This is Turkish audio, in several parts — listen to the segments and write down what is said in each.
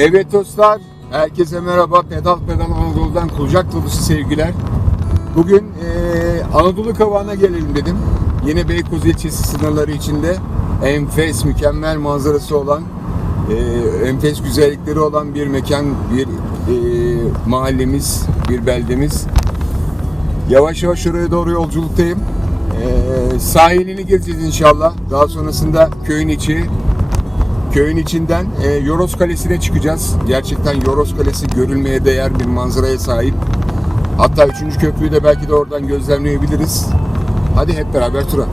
Evet dostlar, herkese merhaba. Pedal Pedal Anadolu'dan kucak dolusu sevgiler. Bugün eee, Anadolu Kavağı'na gelelim dedim. Yine Beykoz ilçesi sınırları içinde enfes, mükemmel manzarası olan, eee, enfes güzellikleri olan bir mekan, bir eee, mahallemiz, bir beldemiz. Yavaş yavaş oraya doğru yolculuktayım. Eee, sahilini gezeceğiz inşallah. Daha sonrasında köyün içi, Köyün içinden e, Yoros Kalesi'ne çıkacağız. Gerçekten Yoros Kalesi görülmeye değer bir manzaraya sahip. Hatta 3. köprüyü de belki de oradan gözlemleyebiliriz. Hadi hep beraber tura.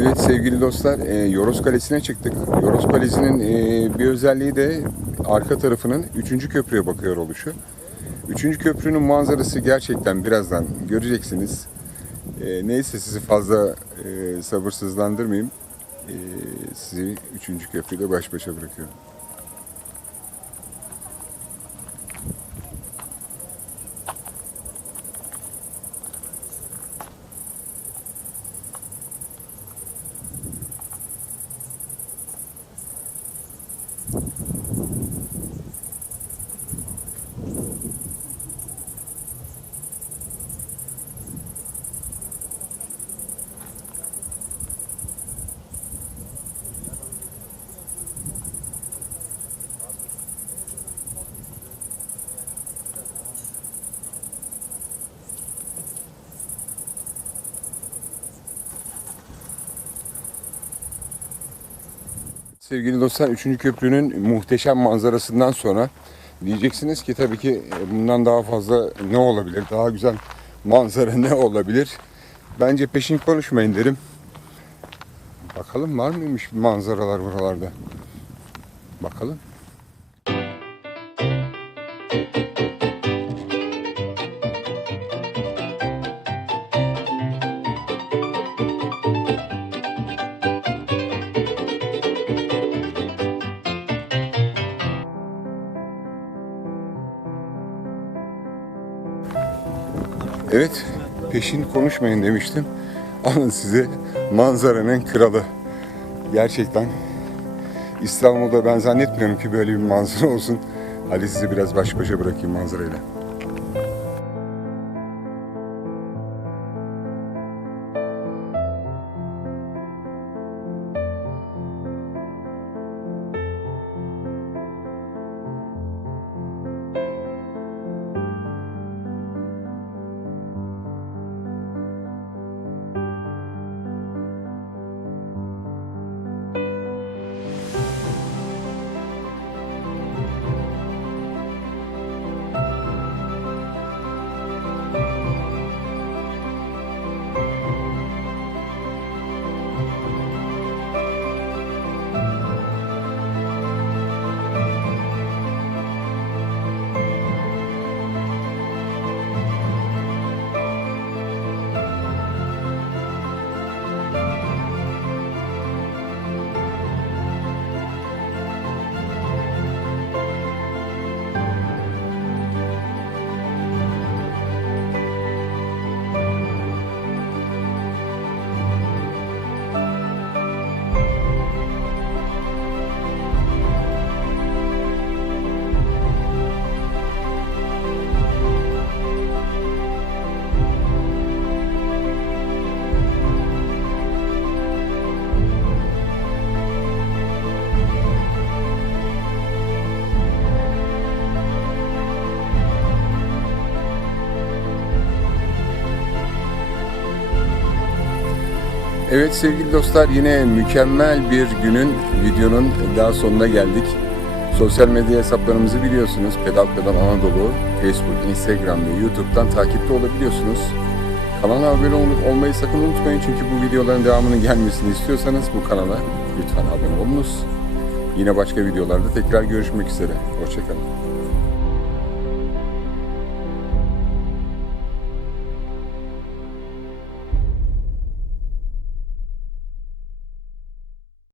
Evet sevgili dostlar, e, Yoros Kalesi'ne çıktık. Yoros Kalesi'nin e, bir özelliği de arka tarafının 3. köprüye bakıyor oluşu. 3. köprünün manzarası gerçekten birazdan göreceksiniz. E, neyse sizi fazla e, sabırsızlandırmayayım. E, sizi 3. köprüde baş başa bırakıyorum. Sevgili dostlar 3. köprünün muhteşem manzarasından sonra diyeceksiniz ki tabii ki e, bundan daha fazla ne olabilir? Daha güzel manzara ne olabilir? Bence peşin konuşmayın derim. Bakalım var mıymış manzaralar buralarda? Bakalım. Evet, peşin konuşmayın demiştim. Alın size manzaranın kralı. Gerçekten İstanbul'da ben zannetmiyorum ki böyle bir manzara olsun. Hadi sizi biraz baş başa bırakayım manzarayla. Evet sevgili dostlar yine mükemmel bir günün videonun daha sonuna geldik. Sosyal medya hesaplarımızı biliyorsunuz. Pedal Pedal Anadolu, Facebook, Instagram ve YouTube'dan takipte olabiliyorsunuz. Kanala abone ol- olmayı sakın unutmayın çünkü bu videoların devamının gelmesini istiyorsanız bu kanala lütfen abone olunuz. Yine başka videolarda tekrar görüşmek üzere. Hoşçakalın.